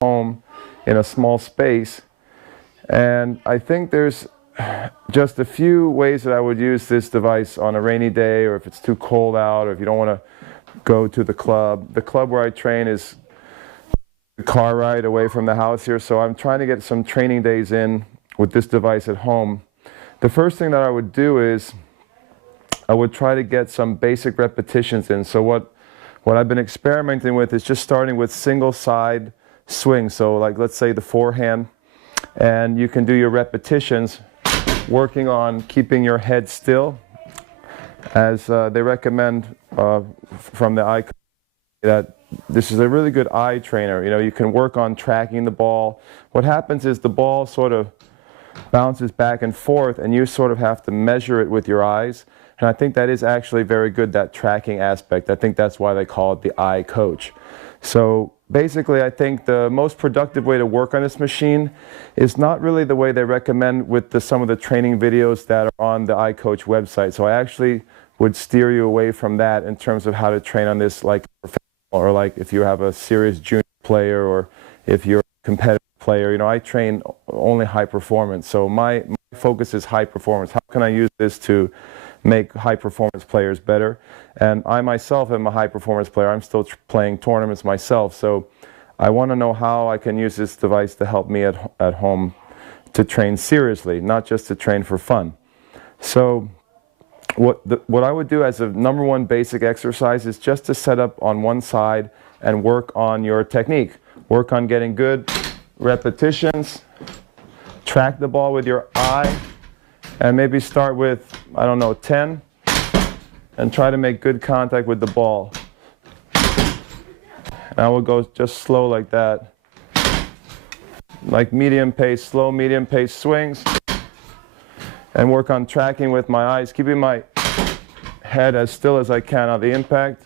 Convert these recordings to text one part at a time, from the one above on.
home in a small space. And I think there's just a few ways that I would use this device on a rainy day, or if it's too cold out, or if you don't want to go to the club. The club where I train is a car ride away from the house here, so I'm trying to get some training days in with this device at home. The first thing that I would do is I would try to get some basic repetitions in. So what I've been experimenting with is just starting with single side swing. So like, let's say the forehand, and you can do your repetitions working on keeping your head still, as they recommend from the eye coach, that this is a really good eye trainer. You know, you can work on tracking the ball. What happens is the ball sort of bounces back and forth, and you sort of have to measure it with your eyes. And I think that is actually very good, that tracking aspect. I think that's why they call it the eye coach. So basically, I think the most productive way to work on this machine is not really the way they recommend with some of the training videos that are on the iCoach website. So I actually would steer you away from that in terms of how to train on this, like professional, or like if you have a serious junior player, or if you're a competitive player. You know, I train only high performance. So my focus is high performance. How can I use this to make high performance players better? And I myself am a high performance player. I'm still playing tournaments myself, so I want to know how I can use this device to help me at home to train seriously, not just to train for fun. So what I would do as a number one basic exercise is just to set up on one side and work on your technique. Work on getting good repetitions, track the ball with your eye, and maybe start with, I don't know, 10, and try to make good contact with the ball. And I will go just slow like that, like medium pace, slow medium pace swings, and work on tracking with my eyes, keeping my head as still as I can on the impact,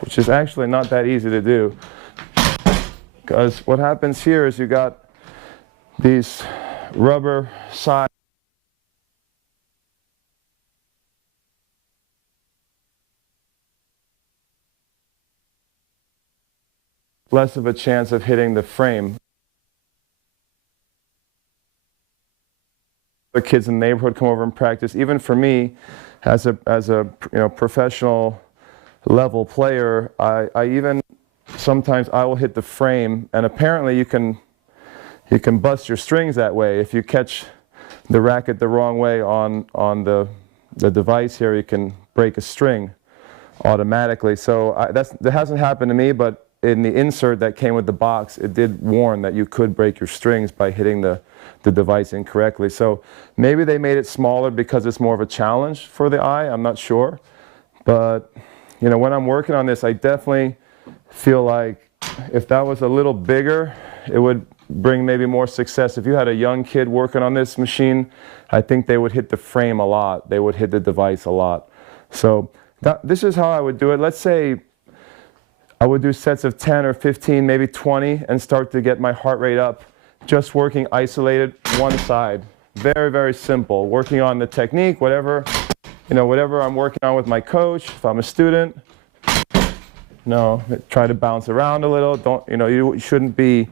which is actually not that easy to do, because what happens here is you got these rubber sides. Less of a chance of hitting the frame. The kids in the neighborhood come over and practice. Even for me, as a professional level player, I even sometimes I will hit the frame, and apparently you can bust your strings that way. If you catch the racket the wrong way on the device here, you can break a string automatically. So that hasn't happened to me, but in the insert that came with the box, it did warn that you could break your strings by hitting the device incorrectly. So maybe they made it smaller because it's more of a challenge for the eye. I'm not sure. But you know, when I'm working on this, I definitely feel like if that was a little bigger, it would bring maybe more success. If you had a young kid working on this machine, I think they would hit the frame a lot. They would hit the device a lot. So this is how I would do it. Let's say I would do sets of 10 or 15, maybe 20, and start to get my heart rate up, just working isolated one side. Very, very simple. Working on the technique, whatever I'm working on with my coach. If I'm a student, try to bounce around a little. You shouldn't be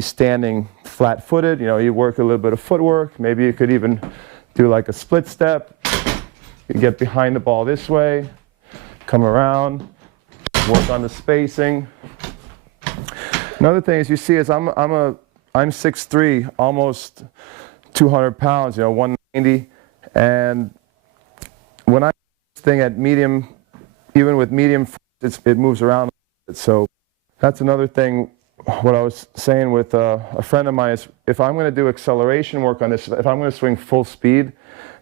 standing flat-footed. You work a little bit of footwork. Maybe you could even do like a split step. You get behind the ball this way, come around, work on the spacing. Another thing is, you see, is I'm 6'3", almost 200 pounds, 190, and when I do this thing at medium, even with medium, it moves around a bit. So that's another thing. What I was saying with a friend of mine is, if I'm going to do acceleration work on this, if I'm going to swing full speed,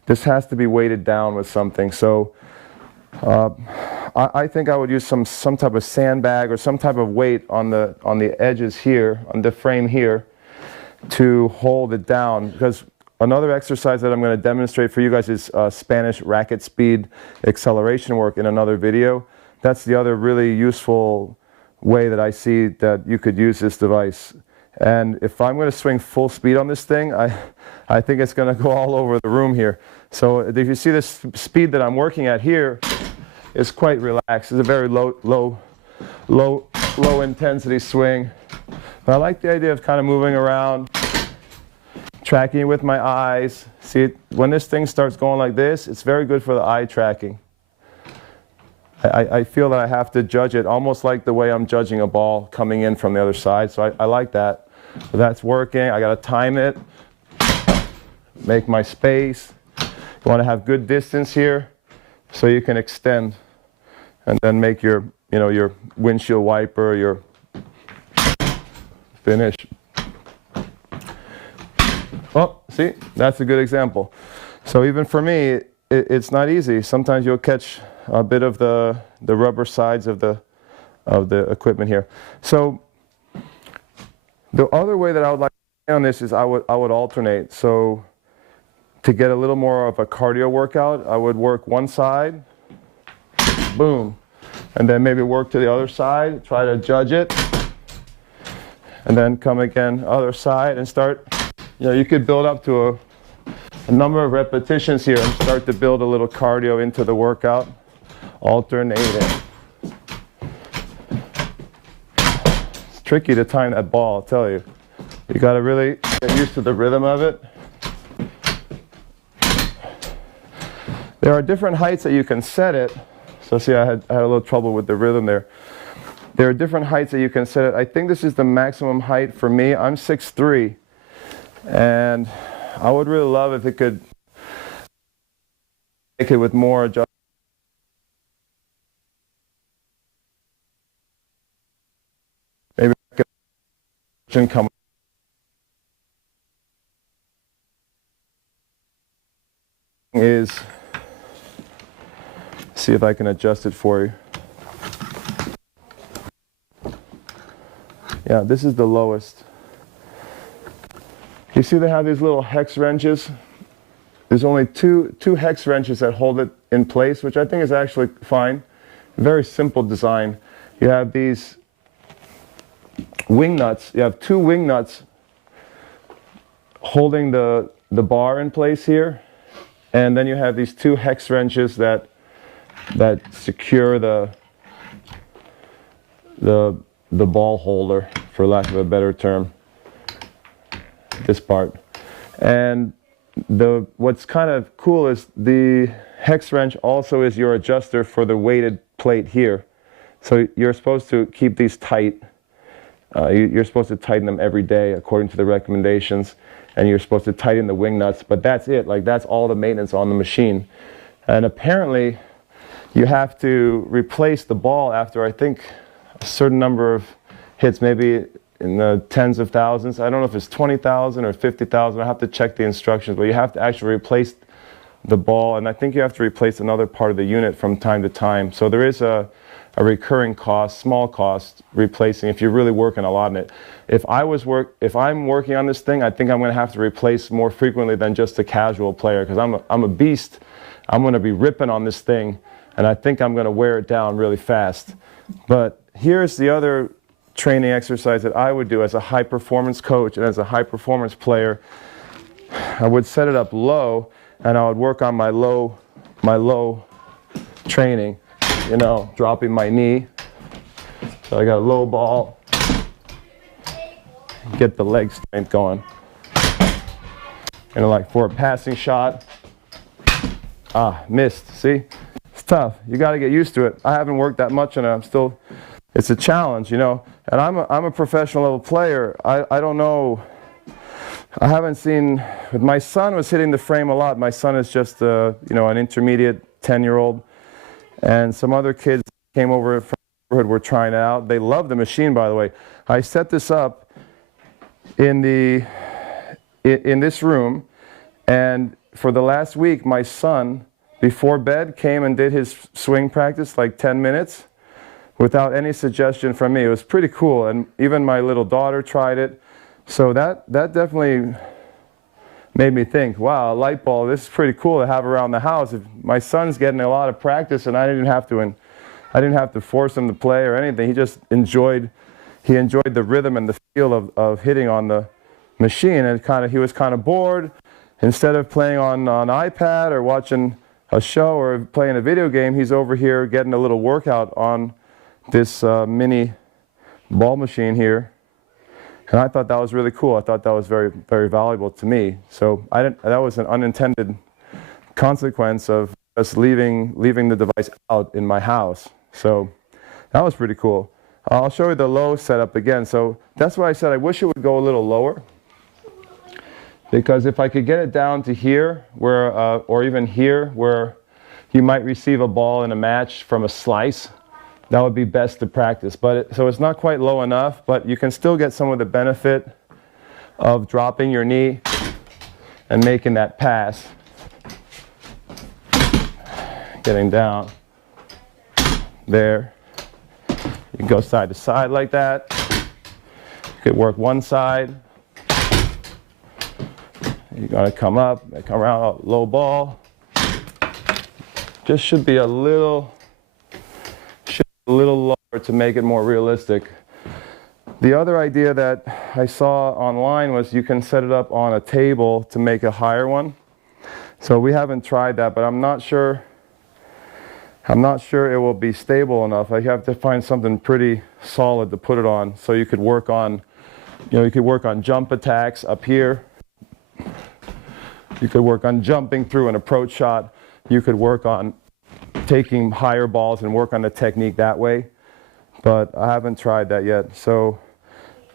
this has to be weighted down with something. So I think I would use some type of sandbag or some type of weight on the edges here, on the frame here, to hold it down. Because another exercise that I'm going to demonstrate for you guys is Spanish racket speed acceleration work in another video. That's the other really useful way that I see that you could use this device. And if I'm going to swing full speed on this thing, I think it's going to go all over the room here. So if you see this speed that I'm working at here, is quite relaxed. It's a very low low intensity swing. But I like the idea of kind of moving around, tracking it with my eyes. See, when this thing starts going like this, it's very good for the eye tracking. I feel that I have to judge it almost like the way I'm judging a ball coming in from the other side. So I like that. So that's working. I got to time it, make my space. You want to have good distance here so you can extend and then make your, your windshield wiper, your finish. Oh, see, that's a good example. So even for me, it's not easy. Sometimes you'll catch a bit of the rubber sides of the equipment here. So the other way that I would like to play on this is I would alternate. So to get a little more of a cardio workout, I would work one side, boom, and then maybe work to the other side, try to judge it, and then come again, other side, and start. You could build up to a number of repetitions here and start to build a little cardio into the workout, alternating. It's tricky to time that ball, I'll tell you. You got to really get used to the rhythm of it. There are different heights that you can set it. So see, I had a little trouble with the rhythm there. There are different heights that you can set it. I think this is the maximum height for me. I'm 6'3", and I would really love if it could make it with more adjustment. Maybe I could come is see if I can adjust it for you. Yeah, this is the lowest. You see they have these little hex wrenches? There's only two hex wrenches that hold it in place, which I think is actually fine. Very simple design. You have these wing nuts. You have two wing nuts holding the bar in place here. And then you have these two hex wrenches that secure the ball holder, for lack of a better term, this part. And what's kind of cool is the hex wrench also is your adjuster for the weighted plate here. So you're supposed to keep these tight. You're supposed to tighten them every day according to the recommendations, and you're supposed to tighten the wing nuts, but that's it. Like, that's all the maintenance on the machine. And apparently you have to replace the ball after, I think, a certain number of hits, maybe in the tens of thousands. I don't know if it's 20,000 or 50,000. I have to check the instructions, but you have to actually replace the ball, and I think you have to replace another part of the unit from time to time. So there is a recurring cost, small cost, replacing if you're really working a lot on it. If I'm working on this thing, I think I'm going to have to replace more frequently than just a casual player, because I'm a beast. I'm going to be ripping on this thing, and I think I'm going to wear it down really fast. But here's the other training exercise that I would do as a high performance coach and as a high performance player. I would set it up low, and I would work on my low training, dropping my knee. So I got a low ball, get the leg strength going. Like for a passing shot, missed, see? It's tough, you gotta get used to it. I haven't worked that much on it, it's a challenge, and I'm a professional level player. I don't know, I haven't seen, my son was hitting the frame a lot. My son is just an intermediate 10-year-old, and some other kids came over from the neighborhood, were trying it out. They love the machine, by the way. I set this up in this room, and for the last week, my son, before bed, came and did his swing practice, like 10 minutes, without any suggestion from me. It was pretty cool, and even my little daughter tried it. So that definitely made me think, wow, a light bulb, this is pretty cool to have around the house. If my son's getting a lot of practice, and I didn't have to force him to play or anything. He just enjoyed the rhythm and the feel of hitting on the machine, and he was kind of bored. Instead of playing on an iPad or watching a show or playing a video game, he's over here getting a little workout on this mini ball machine here. And I thought that was really cool. I thought that was very, very valuable to me. So that was an unintended consequence of just leaving the device out in my house. So that was pretty cool. I'll show you the low setup again. So that's why I said I wish it would go a little lower. Because if I could get it down to here, where, or even here, where you might receive a ball in a match from a slice, that would be best to practice. So it's not quite low enough, but you can still get some of the benefit of dropping your knee and making that pass. Getting down there. You can go side to side like that. You could work one side. You're going to come up, come around, low ball. Just should be a little lower to make it more realistic. The other idea that I saw online was you can set it up on a table to make a higher one. So we haven't tried that, but I'm not sure it will be stable enough. I have to find something pretty solid to put it on. So you could work on, you could work on jump attacks up here. You could work on jumping through an approach shot. You could work on taking higher balls and work on the technique that way. But I haven't tried that yet. So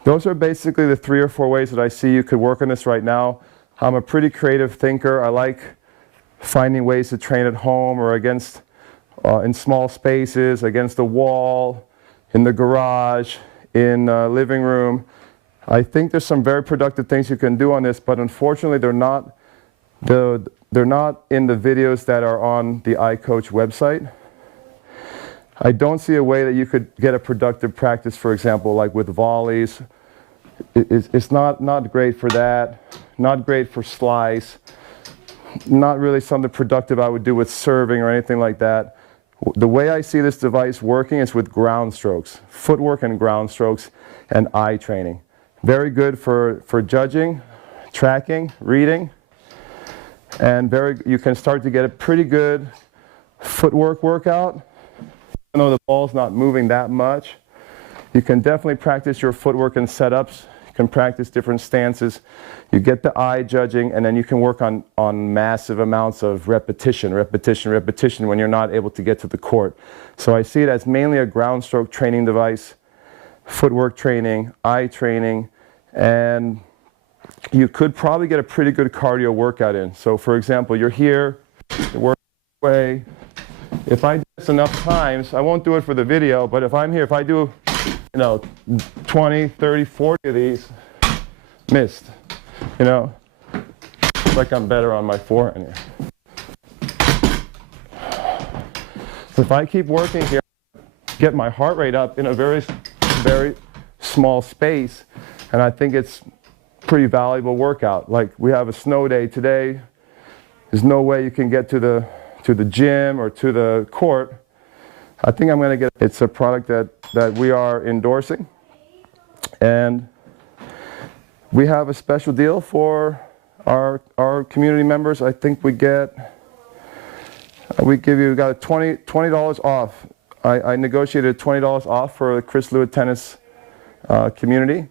those are basically the 3 or 4 ways that I see you could work on this right now. I'm a pretty creative thinker. I like finding ways to train at home or against in small spaces, against the wall, in the garage, in the living room. I think there's some very productive things you can do on this, but unfortunately they're not in the videos that are on the iCoach website. I don't see a way that you could get a productive practice, for example, like with volleys. It's not great for that, not great for slice, not really something productive I would do with serving or anything like that. The way I see this device working is with ground strokes, footwork and ground strokes, and eye training. Very good for judging, tracking, reading, and you can start to get a pretty good footwork workout. Even though the ball's not moving that much, you can definitely practice your footwork and setups. You can practice different stances. You get the eye judging, and then you can work on massive amounts of repetition when you're not able to get to the court. So I see it as mainly a ground stroke training device, footwork training, eye training, and you could probably get a pretty good cardio workout in. So for example, you're here, you work this way. If I do this enough times, I won't do it for the video, but if I'm here, if I do 20, 30, 40 of these, missed. It's like I'm better on my forehand here. So if I keep working here, get my heart rate up in a very, very small space, and I think it's pretty valuable workout. Like we have a snow day today. There's no way you can get to the gym or to the court. I think I'm going to get, it's a product that we are endorsing, and we have a special deal for our community members. I think we got a $20 off. I negotiated $20 off for the Chris Lewitt Tennis community.